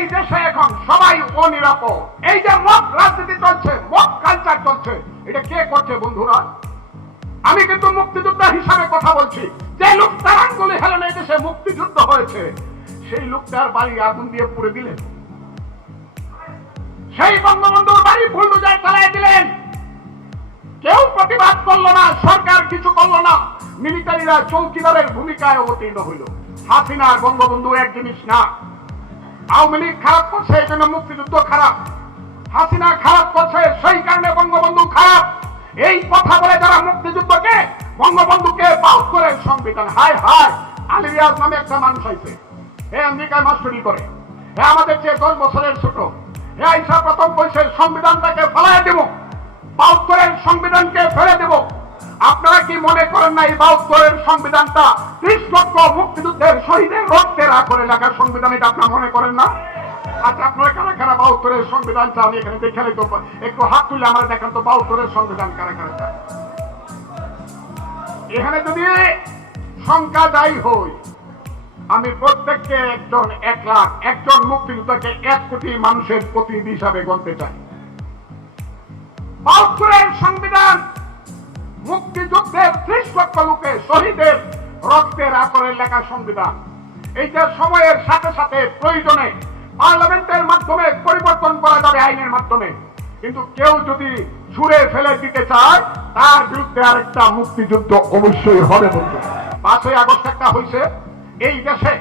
এই দেশে এখন সবাই অনিরাপদ। এই যে মত রাজনীতি চলছে, মত কালচার চলছে, এটা কে করছে বন্ধুরা? আমি কিন্তু মুক্তিযোদ্ধা হিসাবে কথা বলছি। যে লোকটার আঙ্গুলি হেলেন এই দেশে মুক্তিযুদ্ধ হয়েছে, সেই লোকটার বাড়ি আগুন দিয়ে পুড়ে দিলেন। সেই বঙ্গবন্ধুর বাড়ি বুলডোজার চালিয়ে দিলেন। কেউ প্রতিবাদ করল না, সরকার কিছু করল না। মিলিটারিরা চৌকিদারের ভূমিকায় অবতীর্ণ হইল। হাসিনার বঙ্গবন্ধু এক জিনিস না আওয়ামী লীগ খারাপ করছে, এই জন্য মুক্তিযুদ্ধ খারাপ। হাসিনা খারাপ করছে, সেই কারণে বঙ্গবন্ধু খারাপ। এই কথা বলে যারা মুক্তিযুদ্ধকে, বঙ্গবন্ধুকে বাউট করে সংবিধান, হায় হায় আলিরিয়াজ নামে একটা মানুষ আইছে। হে আমেরিকায় মাস্টারি করে। হে আমাদের চেয়ে দশ বছরের ছোট। হে আইসা প্রথম বয়সের সংবিধানটাকে ফেলাই দেব। বাউত্তরের সংবিধানকে ফেলে দেব। আপনারা কি মনে করেন না এই বাউত্তরের সংবিধানটা ত্রিশ লক্ষ শহীদের করে লেখা সংবিধান এটা আপনারা মনে করেন না? আচ্ছা আপনারা কারা কারা বাউত্তরের সংবিধানটা আমি এখানে দেখে তো, একটু হাত তুলে আমরা দেখান তো বাউত্তরের সংবিধান কারা কারা চায়। এখানে যদি সংখ্যা যাই হই, আমি প্রত্যেককে একজন এক লাখ, একজন মুক্তিযোদ্ধাকে এক কোটি মানুষের প্রতিনিধি হিসাবে গণতে চাই। বাহাত্তরের সংবিধান মুক্তিযুদ্ধের ত্রিশ লক্ষ লোকে শহীদের রক্তের আকরের লেখা সংবিধান। এইটা সময়ের সাথে সাথে প্রয়োজনে পার্লামেন্টের মাধ্যমে পরিবর্তন করা যাবে, আইনের মাধ্যমে। কিন্তু কেউ যদি ছুঁড়ে ফেলে দিতে চায়, তার বিরুদ্ধে আরেকটা মুক্তিযুদ্ধ অবশ্যই হবে বন্ধু। পাঁচই আগস্ট একটা হয়েছে এই দেশে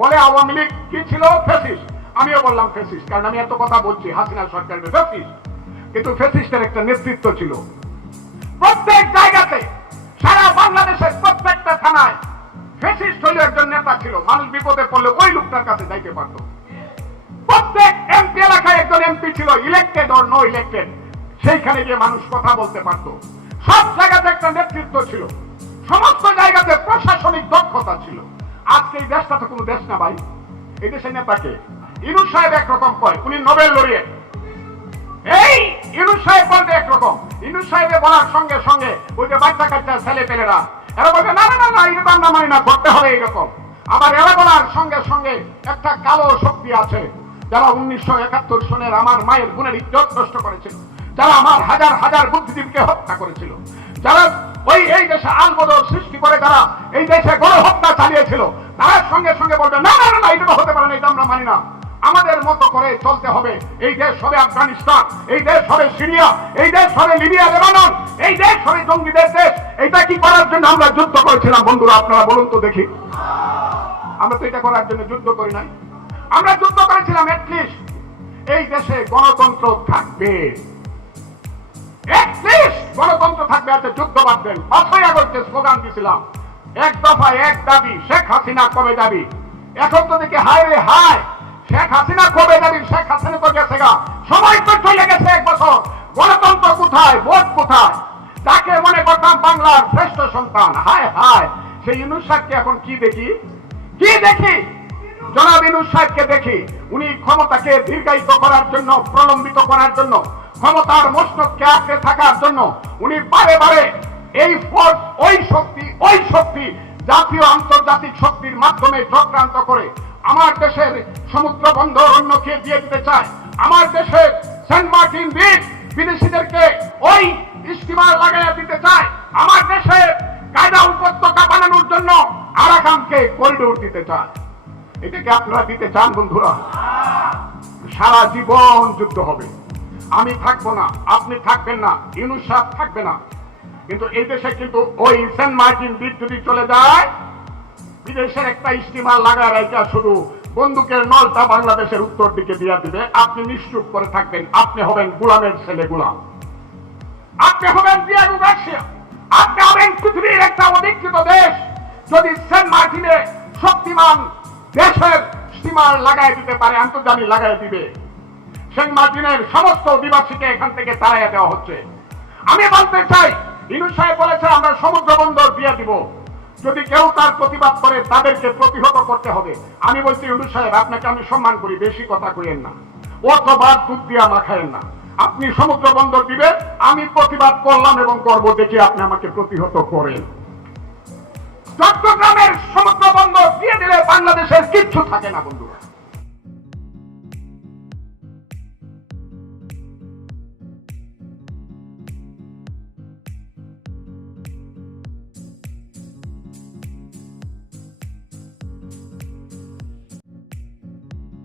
বলে আওয়ামী লীগ কি ছিল? ফেসিস আমিও বললাম ফেসিস কারণ আমি এত কথা বলছি, হাসিনা সরকারের ফেসিস কিন্তু ফেসিস্টের একটা নেতৃত্ব ছিল। প্রত্যেক জায়গাতে, সারা বাংলাদেশের প্রত্যেকটা থানায় ফেসিস্ট হলে একজন নেতা ছিল, মানুষ বিপদে পড়লে ওই লোকটার কাছে যাইতে পারত। প্রত্যেক এমপি এলাকায় একজন এমপি ছিল ইলেক্টেড অর নো ইলেক্টেড সেইখানে গিয়ে মানুষ কথা বলতে পারত। সব জায়গাতে একটা নেতৃত্ব ছিল। সমস্ত জায়গাতে প্রশাসনিক দক্ষতা ছিল। আজকে এই দেশটা তো কোনো দেশ না ভাই। এই দেশের নেতাকে ইনু সাহেব একরকম কয়, উনি নোবেল লড়িয়ে এই ইনুস সাহেব বলবে একরকম। ইনুস সাহেবে বলার সঙ্গে সঙ্গে ওই যে বাচ্চা কাচ্চা, ছেলে পেলেরা। এরা বলবে না না না না এটা আমরা মানি না করতে হবে এইরকম। আবার এরা বলার সঙ্গে সঙ্গে একটা কালো শক্তি আছে, যারা উনিশশো একাত্তর সনের আমার মায়ের গুণের ইজ্জত নষ্ট করেছিল, যারা আমার হাজার হাজার বুদ্ধিজীবীকে হত্যা করেছিল, যারা ওই, এই দেশে আলবদর সৃষ্টি করে যারা এই দেশে গণহত্যা চালিয়েছিল, তারা সঙ্গে সঙ্গে বলবে, না না না এটা হতে পারে না, এটা আমরা মানি না। আমাদের মতো করে চলতে হবে। এই দেশ হবে আফগানিস্তান, এই দেশ হবে সিরিয়া, এই দেশ হবে লিবিয়া, লেবানন, এই দেশ হবে জঙ্গিদের দেশ। এটা কি করার জন্য আমরা যুদ্ধ করেছিলাম? বন্ধুরা, আপনারা বলুন তো দেখি। আমরা তো এটা করার জন্য যুদ্ধ করি নাই। আমরা যুদ্ধ করেছিলাম অ্যাটলিস্ট এই দেশে গণতন্ত্র থাকবে। গণতন্ত্র থাকবে আছে যুদ্ধ বাঁধবেন পাঁচই আগস্টে স্লোগান দিয়েছিলাম এক দফা এক দাবি, শেখ হাসিনা কবে দাবি এখন তো দেখি হায় রে হায়। শেখ হাসিনা কবে যাবি শেখ হাসিনা তো গেছে গা। সময় তো চলে গেছে এক বছর। গণতন্ত্র কোথায়? ভোট কোথায়? তাকে মনে করতাম বাংলার শ্রেষ্ঠ সন্তান। হায় হায়। সেই ইউনুস সাহেবকে এখন কি দেখি? কি দেখি? জনাব ইনুস সাহেবকে দেখি। উনি ক্ষমতাকে দীর্ঘায়িত করার জন্য, প্রলম্বিত করার জন্য, ক্ষমতার মস্তককে আঁকড়ে থাকার জন্য উনি বারে বারে এই ফোর্স ওই শক্তি ওই শক্তি জাতীয় আন্তর্জাতিক শক্তির মাধ্যমে চক্রান্ত করে আমার দেশের সমুদ্র বন্দর অন্যকে দিয়ে দিতে চায়। আমার দেশের সেন্ট মার্টিন দ্বীপ বিদেশিদেরকে ওই স্টিমার লাগাইয়া দিতে চায়। আমার দেশের কায়দা উপত্যকা বানানোর জন্য আরাকানকে করিডোর দিতে চায়। এটাকে আপনারা দিতে চান, বন্ধুরা? সারা জীবন যুদ্ধ হবে। আমি থাকব না, আপনি থাকবেন না, ইউনুস থাকবে না। কিন্তু এই দেশে কিন্তু ওই সেন্ট মার্টিন দ্বীপ যদি চলে যায় বিদেশের একটা স্টিমার লাগায় রাখা শুধু। বন্দুকের নলটা বাংলাদেশের উত্তর দিকে দিয়া দিবে। আপনি নিশ্চুপ করে থাকবেন। আপনি হবেন গুলামের ছেলে গুলাম। আপনি হবেন দিয়াগু গার্সিয়া আপনি হবেন পৃথিবীর একটা অধিকৃত দেশ। যদি সেন্ট মার্টিনে শক্তিমান দেশের সীমার লাগাই দিতে পারে, আন্তর্জাতিক লাগাই দিবে। সেন্ট মার্টিনের সমস্ত অধিবাসীকে এখান থেকে তাড়াইয়া দেওয়া হচ্ছে। আমি বলতে চাই ইনু সাহেব বলেছে, আমরা সমুদ্র বন্দর দিয়ে দিব। যদি কেউ তার প্রতিবাদ করে, তাদেরকে প্রতিহত করতে হবে। আমি বলছি ইউনু সাহেব, আপনাকে আমি সম্মান করি, বেশি কথা কইেন না। অথবা দুধ দিয়া মাখায়েন না। আপনি সমুদ্র বন্দর দিবেন, আমি প্রতিবাদ করলাম এবং করব দেখে আপনি আমাকে প্রতিহত করেন। চট্টগ্রামের সমুদ্র বন্দর দিয়ে দিলে বাংলাদেশের কিচ্ছু থাকে না, বন্ধুরা।